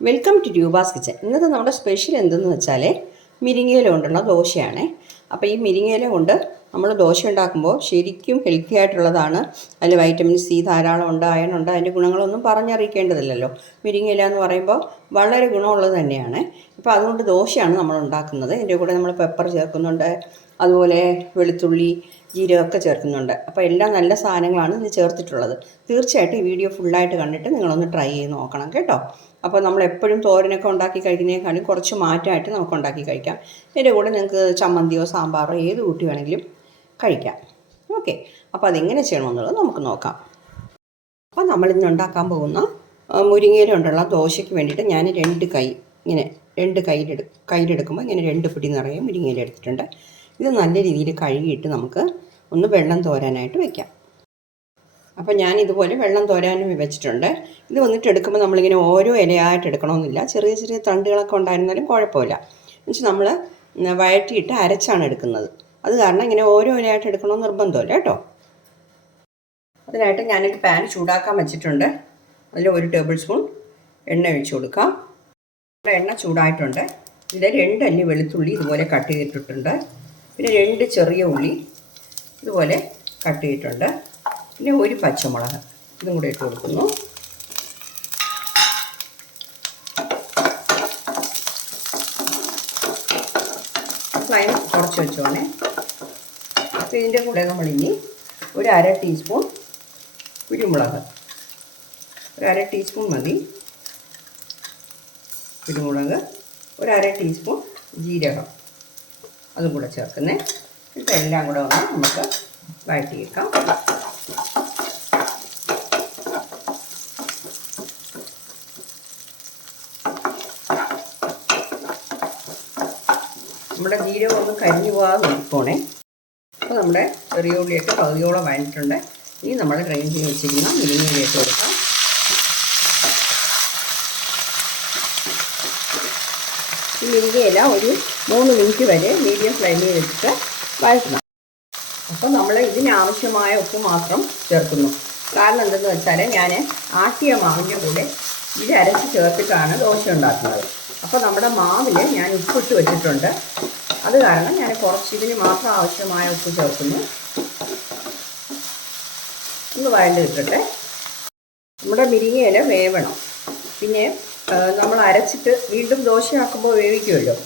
Welcome to Roopa's kitchen ഇന്നത്തെ നമ്മുടെ special എന്തെന്ന് വെച്ചാൽ മിരിങ്ങയില കൊണ്ടുള്ള ദോശയാണ്. അപ്പോൾ ഈ മിരിങ്ങയില കൊണ്ട് നമ്മൾ ദോശ ഉണ്ടാക്കുമ്പോൾ ശരിക്കും ഹെൽത്തി ആയിട്ടുള്ളതാണ്. അതിൽ വൈറ്റമിൻ സി ധാരാളം ഉണ്ട് അയൺ ഉണ്ട് അതിന്റെ ഗുണങ്ങളൊന്നും പറഞ്ഞറിയിക്കേണ്ടതില്ലല്ലോ. മിരിങ്ങയില എന്ന് പറയുമ്പോൾ വളരെ ഗുണമുള്ളത് തന്നെയാണ്. ഇപ്പോൾ അതുകൊണ്ട് ദോശയാണ് നമ്മൾ ഉണ്ടാക്കുന്നത്. ഇതിന്റെ കൂടെ നമ്മൾ പെപ്പർ ചേർക്കുന്നുണ്ട്. അതുപോലെ വെളുത്തുള്ളി ജീരകമൊക്കെ ചേർക്കുന്നുണ്ട്. അപ്പോൾ എല്ലാം നല്ല സാധനങ്ങളാണ് ഇതിൽ ചേർത്തിട്ടുള്ളത്. തീർച്ചയായിട്ടും ഈ വീഡിയോ ഫുള്ളായിട്ട് കണ്ടിട്ട് നിങ്ങളൊന്ന് ട്രൈ ചെയ്ത് നോക്കണം കേട്ടോ. അപ്പോൾ നമ്മൾ എപ്പോഴും തോരനൊക്കെ ഉണ്ടാക്കി കഴിക്കുന്നതിനേക്കാളും കുറച്ച് മാറ്റമായിട്ട് നമുക്ക് ഉണ്ടാക്കി കഴിക്കാം. ഇതിന്റെ കൂടെ നിങ്ങൾക്ക് ചമ്മന്തിയോ സാമ്പാറോ ഏത് കൂട്ടി വേണമെങ്കിലും കഴിക്കാം. ഓക്കെ. അപ്പോൾ അതെങ്ങനെ ചെയ്യണമെന്നുള്ളത് നമുക്ക് നോക്കാം. അപ്പോൾ നമ്മളിന്ന് ഉണ്ടാക്കാൻ പോകുന്ന മുരിങ്ങയില കൊണ്ടുള്ള ദോശയ്ക്ക് വേണ്ടിയിട്ട് ഞാൻ രണ്ട് കൈ ഇങ്ങനെ രണ്ട് കയ്യിലെടു കയ്യിലെടുക്കുമ്പോൾ ഇങ്ങനെ രണ്ട് പിടി നിറയെ മുരിങ്ങയില എടുത്തിട്ടുണ്ട്. ഇത് നല്ല രീതിയിൽ കഴുകിയിട്ട് നമുക്ക് ഒന്ന് വെള്ളം തോരാനായിട്ട് വെക്കാം. അപ്പോൾ ഞാൻ ഇതുപോലെ വെള്ളം തോരാനും വെച്ചിട്ടുണ്ട്. ഇത് വന്നിട്ട് എടുക്കുമ്പോൾ നമ്മളിങ്ങനെ ഓരോ ഇലയായിട്ട് എടുക്കണമെന്നില്ല ചെറിയ ചെറിയ തണ്ടുകളൊക്കെ ഉണ്ടായിരുന്നാലും കുഴപ്പമില്ല. എന്നുവെച്ചാൽ നമ്മൾ വഴറ്റിയിട്ട് അരച്ചാണ് എടുക്കുന്നത്. അത് കാരണം ഇങ്ങനെ ഓരോ ഇലയായിട്ട് എടുക്കണമെന്ന് നിർബന്ധമില്ല കേട്ടോ. അതിനായിട്ട് ഞാനൊരു പാൻ ചൂടാക്കാൻ വെച്ചിട്ടുണ്ട്. അതിൽ ഒരു ടേബിൾ സ്പൂൺ എണ്ണ ഒഴിച്ചു കൊടുക്കാം. എണ്ണ ചൂടായിട്ടുണ്ട്. ഇതിൽ രണ്ട് അല്ലി വെളുത്തുള്ളി ഇതുപോലെ കട്ട് ചെയ്തിട്ടിട്ടുണ്ട് പിന്നെ രണ്ട് ചെറിയ ഉള്ളി ഇതുപോലെ കട്ട് ചെയ്തിട്ടുണ്ട്. പിന്നെ ഒരു പച്ചമുളക് ഇതും കൂടെ ഇട്ട് കൊടുക്കുന്നു. ഫ്ലൈം കുറച്ച് വെച്ചോണേ. അപ്പോൾ ഇതിന്റെ കൂടെ നമ്മളിനി ഒരു അര ടീസ്പൂൺ കുരുമുളക്. ഒരു അര ടീസ്പൂൺ മതി. കുരുമുളക്. ഒരു അര ടീസ്പൂൺ ജീരകം. അതും കൂടെ ചേർക്കുന്നേ. ഇതെല്ലാം കൂടെ ഒന്ന് നമുക്ക് വഴറ്റിയേക്കാം നമ്മുടെ ജീരകം ഒന്ന് കരിഞ്ഞു പോകാതെ നോക്കണേ അപ്പോൾ നമ്മുടെ ചെറിയ ഉള്ളിയൊക്കെ പകുതിയോളം വഴഞ്ഞിട്ടുണ്ട്. ഇനി നമ്മൾ ഗ്രൈൻഡ് ചെയ്ത് വെച്ചിരിക്കുന്ന മുരിങ്ങയിലേക്ക് കൊടുക്കാം. ഈ മുരിങ്ങയില ഒരു മൂന്ന് മിനിറ്റ് വരെ മീഡിയം ഫ്ലെയിമിൽ വെച്ചിട്ട് വഴറ്റണം അപ്പോൾ നമ്മൾ ഇതിനാവശ്യമായ ഉപ്പ് മാത്രം ചേർക്കുന്നു. കാരണം എന്തെന്ന് വെച്ചാൽ ഞാൻ ആട്ടിയ മാവിന്റെ കൂടെ ഇത് അരച്ച് ചേർത്തിട്ടാണ് ദോശ ഉണ്ടാക്കുന്നത്. അപ്പോൾ നമ്മുടെ മാവിൽ ഞാൻ ഉപ്പിട്ട് വെച്ചിട്ടുണ്ട്. അത് കാരണം ഞാൻ കുറച്ച് ഇതിന് മാത്രം ആവശ്യമായ ഉപ്പ് ചേർക്കുന്നു. ഒന്ന് വഴണ്ട് കിട്ടട്ടെ നമ്മുടെ മിരിങ്ങയില വേവണം. പിന്നെ നമ്മൾ അരച്ചിട്ട് വീണ്ടും ദോശയാക്കുമ്പോൾ വേവിക്കുമല്ലോ.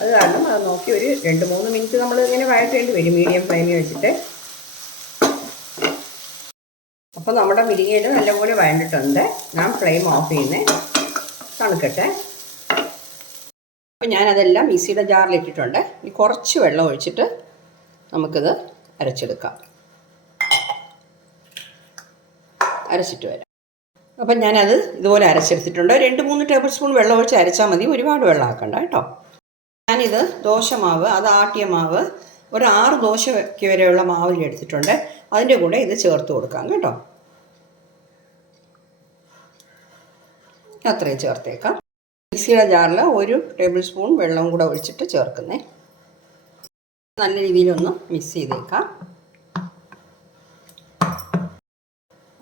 അത് കാരണം അത് നോക്കി ഒരു രണ്ട് മൂന്ന് മിനിറ്റ് നമ്മൾ ഇങ്ങനെ വഴറ്റേണ്ടി വരും. മീഡിയം ഫ്ലെയിമിൽ വെച്ചിട്ട്. അപ്പോൾ നമ്മുടെ മിരിങ്ങയിൽ നല്ലപോലെ വഴണ്ടിട്ടുണ്ട്. ഞാൻ ഫ്ലെയിം ഓഫ് ചെയ്യുന്നേ. തണുക്കട്ടെ. അപ്പോൾ ഞാനതെല്ലാം മിക്സിയുടെ ജാറിലിട്ടിട്ടുണ്ട്. ഇനി കുറച്ച് വെള്ളം ഒഴിച്ചിട്ട് നമുക്കിത് അരച്ചെടുക്കാം. അരച്ചിട്ട് വരാം. അപ്പം ഞാനത് ഇതുപോലെ അരച്ചെടുത്തിട്ടുണ്ട്. രണ്ട് മൂന്ന് ടേബിൾ സ്പൂൺ വെള്ളം ഒഴിച്ച് അരച്ചാൽ മതി. ഒരുപാട് വെള്ളം ആക്കണ്ട കേട്ടോ. ഞാനിത് ദോശമാവ് അത് ആട്ടിയ മാവ് ഒരു ആറ് ദോശയ്ക്ക് വരെയുള്ള മാവിൽ എടുത്തിട്ടുണ്ട്. അതിന്റെ കൂടെ ഇത് ചേർത്ത് കൊടുക്കാം കേട്ടോ. അത്രയും ചേർത്തേക്കാം. മിക്സിയുടെ ജാറിൽ ഒരു ടേബിൾ സ്പൂൺ വെള്ളം കൂടെ ഒഴിച്ചിട്ട് ചേർക്കുന്നേ. നല്ല രീതിയിലൊന്ന് മിക്സ് ചെയ്തേക്കാം.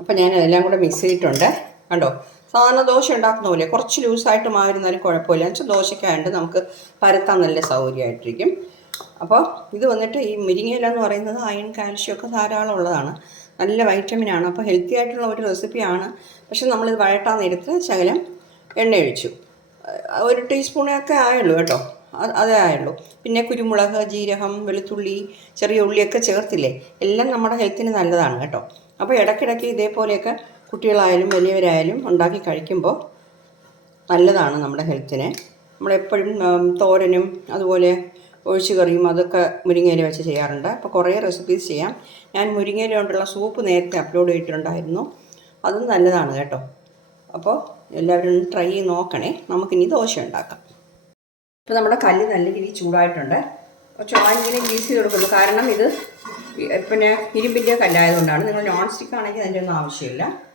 അപ്പം ഞാൻ എല്ലാം കൂടെ മിക്സ് ചെയ്തിട്ടുണ്ട്. കണ്ടോ? സാധാരണ ദോശ ഉണ്ടാക്കുന്ന പോലെ കുറച്ച് ലൂസായിട്ട് മാറിയിരുന്നാലും കുഴപ്പമില്ല. എന്ന് വെച്ചാൽ ദോശക്കായിട്ട് നമുക്ക് പരത്താൻ നല്ല സൗകര്യമായിട്ടിരിക്കും. അപ്പോൾ ഇത് വന്നിട്ട് ഈ മുരിങ്ങയില എന്ന് പറയുന്നത് അയൺ കാൽഷ്യം ഒക്കെ ധാരാളം ഉള്ളതാണ്. നല്ല വൈറ്റമിനാണ് അപ്പോൾ ഹെൽത്തി ആയിട്ടുള്ള ഒരു റെസിപ്പിയാണ് പക്ഷെ നമ്മളിത് വഴട്ടാൻ നേരത്ത് ശകലം എണ്ണ ഒഴിച്ചു. ഒരു ടീസ്പൂണൊക്കെ ആയുള്ളൂ കേട്ടോ. അതേ ആയുള്ളൂ. പിന്നെ കുരുമുളക് ജീരകം വെളുത്തുള്ളി ചെറിയ ഉള്ളിയൊക്കെ ചേർത്തില്ലേ? എല്ലാം നമ്മുടെ ഹെൽത്തിന് നല്ലതാണ് കേട്ടോ. അപ്പോൾ ഇടയ്ക്കിടയ്ക്ക് ഇതേപോലെയൊക്കെ കുട്ടികളായാലും വലിയവരായാലും ഉണ്ടാക്കി കഴിക്കുമ്പോൾ നല്ലതാണ് നമ്മുടെ ഹെൽത്തിന്. നമ്മളെപ്പോഴും തോരനും അതുപോലെ ഒഴിച്ചു കറിയും അതൊക്കെ മുരിങ്ങയില വെച്ച് ചെയ്യാറുണ്ട്. അപ്പോൾ കുറേ റെസിപ്പീസ് ചെയ്യാം. ഞാൻ മുരിങ്ങയില കൊണ്ടുള്ള സൂപ്പ് നേരത്തെ അപ്ലോഡ് ചെയ്തിട്ടുണ്ടായിരുന്നു. അതും നല്ലതാണ് കേട്ടോ. അപ്പോൾ എല്ലാവരും ട്രൈ ചെയ്ത് നോക്കണേ. നമുക്കിനി ദോശ ഉണ്ടാക്കാം. ഇപ്പോൾ നമ്മുടെ കല്ല് നല്ല രീതിയിൽ ചൂടായിട്ടുണ്ട്. ചുവാങ്ങനെ ഗ്രീസ് ചെയ്ത് കൊടുക്കുന്നു. കാരണം ഇത് പിന്നെ ഇരുമ്പിന്റെ കല്ലായതുകൊണ്ടാണ്. നിങ്ങൾ നോൺ സ്റ്റിക്ക് ആണെങ്കിൽ അതിന്റെ ഒന്നും ആവശ്യമില്ല.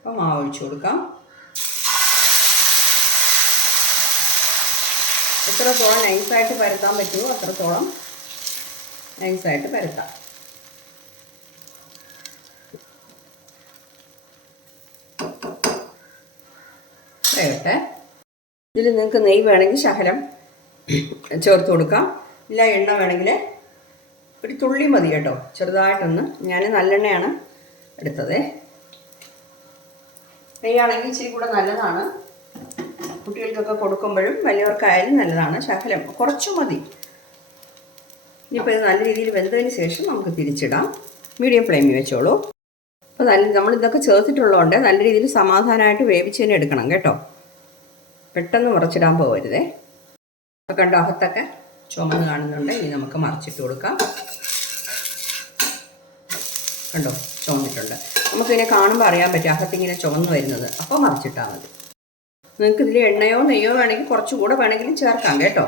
അപ്പോൾ മാവ് ഒഴിച്ചു കൊടുക്കാം. എത്രത്തോളം നൈസായിട്ട് പരത്താൻ പറ്റുമോ അത്രത്തോളം നൈസായിട്ട് പരത്താം. വേകട്ടെ ഇതിൽ നിങ്ങൾക്ക് നെയ്യ് വേണമെങ്കിൽ ശകലം ചേർത്ത് കൊടുക്കാം. ഇല്ല എണ്ണ വേണമെങ്കിൽ ഒരു തുള്ളി മതി കേട്ടോ. ചെറുതായിട്ടൊന്ന്. ഞാൻ നല്ലെണ്ണയാണ് എടുത്തത്. നെയ്യാണെങ്കിൽ ഇച്ചിരി കൂടെ നല്ലതാണ്. കുട്ടികൾക്കൊക്കെ കൊടുക്കുമ്പോഴും വലിയവർക്കായാലും നല്ലതാണ്. ശകലം. കുറച്ചു മതി. ഇനിയിപ്പോൾ ഇത് നല്ല രീതിയിൽ വെന്തതിന് ശേഷം നമുക്ക് തിരിച്ചിടാം. മീഡിയം ഫ്ലെയിമിൽ വെച്ചോളൂ. അപ്പോൾ നല്ല നമ്മൾ ഇതൊക്കെ ചേർത്തിട്ടുള്ളതുകൊണ്ട് നല്ല രീതിയിൽ സമാധാനമായിട്ട് വേവിച്ച് തന്നെ എടുക്കണം കേട്ടോ. പെട്ടെന്ന് മറച്ചിടാൻ പോകരുതേ. അപ്പോൾ കണ്ടോ അകത്തൊക്കെ ചുമന്ന് കാണുന്നുണ്ട്. ഇനി നമുക്ക് മറിച്ചിട്ട് കൊടുക്കാം. കണ്ടോ ചുമന്നിട്ടുണ്ട്. നമുക്കിതിനെ കാണുമ്പോൾ അറിയാൻ പറ്റും. അകത്തിങ്ങനെ ചുവന്ന് വരുന്നത്. അപ്പോൾ മറിച്ചിട്ടാൽ മതി. നിങ്ങൾക്ക് ഇതിൽ എണ്ണയോ നെയ്യോ വേണമെങ്കിൽ കുറച്ചുകൂടെ വേണമെങ്കിലും ചേർക്കാം കേട്ടോ.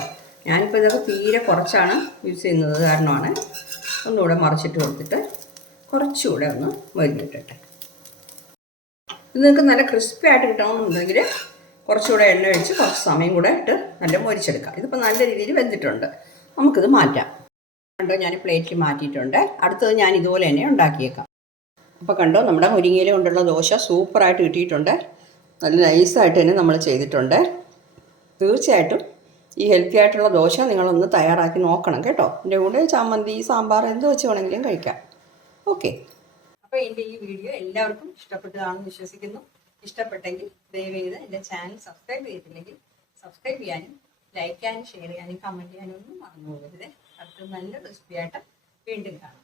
ഞാനിപ്പോൾ ഇതൊക്കെ തീരെ കുറച്ചാണ് യൂസ് ചെയ്യുന്നത് കാരണമാണ്. ഒന്നുകൂടെ മറിച്ചിട്ട് കൊടുത്തിട്ട് കുറച്ചുകൂടെ ഒന്ന് മരുന്നിട്ടിട്ടെ ഇത് നിങ്ങൾക്ക് നല്ല ക്രിസ്പി ആയിട്ട് കിട്ടണമെന്നുണ്ടെങ്കിൽ കുറച്ചുകൂടെ എണ്ണ ഒഴിച്ച് കുറച്ച് സമയം കൂടെ ഇട്ട് നല്ല മൊരിച്ചെടുക്കാം. ഇതിപ്പോൾ നല്ല രീതിയിൽ വെന്തിട്ടുണ്ട്. നമുക്കിത് മാറ്റാം. കണ്ടോ ഞാൻ പ്ലേറ്റിൽ മാറ്റിയിട്ടുണ്ട്. അടുത്തത് ഞാൻ ഇതുപോലെ തന്നെ ഉണ്ടാക്കിയേക്കാം. അപ്പോൾ കണ്ടോ നമ്മുടെ മുരിങ്ങയില കൊണ്ടുള്ള ദോശ സൂപ്പറായിട്ട് കിട്ടിയിട്ടുണ്ട്. നല്ല നൈസായിട്ട് തന്നെ നമ്മൾ ചെയ്തിട്ടുണ്ട്. തീർച്ചയായിട്ടും ഈ ഹെൽത്തി ആയിട്ടുള്ള ദോശ നിങ്ങളൊന്ന് തയ്യാറാക്കി നോക്കണം കേട്ടോ. എന്റെ കൂടെ ചമ്മന്തി സാമ്പാർ എന്ത് വെച്ച് വേണമെങ്കിലും കഴിക്കാം. ഓക്കെ. അപ്പോൾ എന്റെ ഈ വീഡിയോ എല്ലാവർക്കും ഇഷ്ടപ്പെട്ടതാണെന്ന് വിശ്വസിക്കുന്നു. ഇഷ്ടപ്പെട്ടെങ്കിൽ ദയവേത് എന്റെ ചാനൽ സബ്സ്ക്രൈബ് ചെയ്തിട്ടില്ലെങ്കിൽ സബ്സ്ക്രൈബ് ചെയ്യാനും ലൈക്ക് ചെയ്യാനും ഷെയർ ചെയ്യാനും കമന്റ് ചെയ്യാനും ഒന്നും മറന്നു പോകരുത്. അടുത്ത നല്ല റെസിപ്പി ആയിട്ട് വീണ്ടും കാണാം.